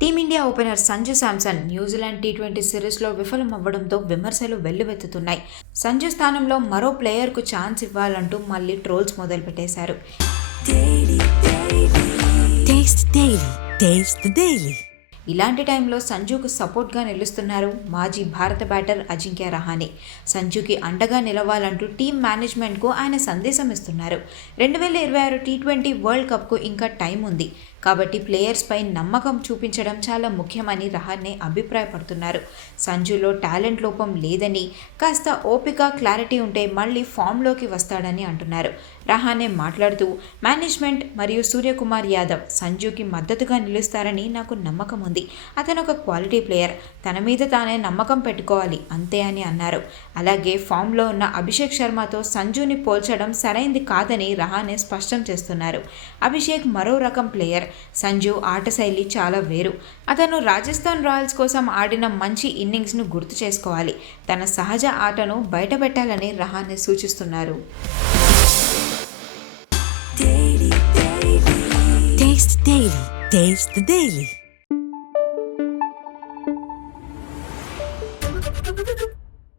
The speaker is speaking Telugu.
Team India opener Sanju Samson New Zealand T20 సిరీస్లో విఫలం అవ్వడంతో విమర్శలు వెల్లువెత్తుతున్నాయి. సంజు స్థానంలో మరో ప్లేయర్కు ఛాన్స్ ఇవ్వాలంటూ మళ్లీ ట్రోల్స్ మొదలుపెట్టేశారు. ఇలాంటి టైంలో సంజుకు సపోర్ట్గా నిలుస్తున్నారు మాజీ భారత బ్యాటర్ అజింక్య రహానే. సంజుకి అండగా నిలవాలంటూ టీం మేనేజ్మెంట్కు ఆయన సందేశం ఇస్తున్నారు. 2026 టీ20 వరల్డ్ కప్కు ఇంకా టైం ఉంది కాబట్టి ప్లేయర్స్పై నమ్మకం చూపించడం చాలా ముఖ్యమని రహానే అభిప్రాయపడుతున్నారు. సంజులో టాలెంట్ లోపం లేదని, కాస్త ఓపిక, క్లారిటీ ఉంటే మళ్ళీ ఫామ్లోకి వస్తాడని అంటున్నారు. రహానే మాట్లాడుతూ, మేనేజ్మెంట్ మరియు సూర్యకుమార్ యాదవ్ సంజుకి మద్దతుగా నిలుస్తారని నాకు నమ్మకం ఉంది. అతను ఒక క్వాలిటీ ప్లేయర్, తన మీద తానే నమ్మకం పెట్టుకోవాలి అంతే అని అన్నారు. అలాగే ఫామ్లో ఉన్న అభిషేక్ శర్మతో సంజుని పోల్చడం సరైంది కాదని రహానే స్పష్టం చేస్తున్నారు. అభిషేక్ మరో రకం ప్లేయర్, సంజు ఆట శైలి చాలా వేరు. అతను రాజస్థాన్ రాయల్స్ కోసం ఆడిన మంచి ఇన్నింగ్స్ను గుర్తు చేసుకోవాలి. తన సహజ ఆటను బయటపెట్టాలని రహానే సూచిస్తున్నారు. Taste the Daily.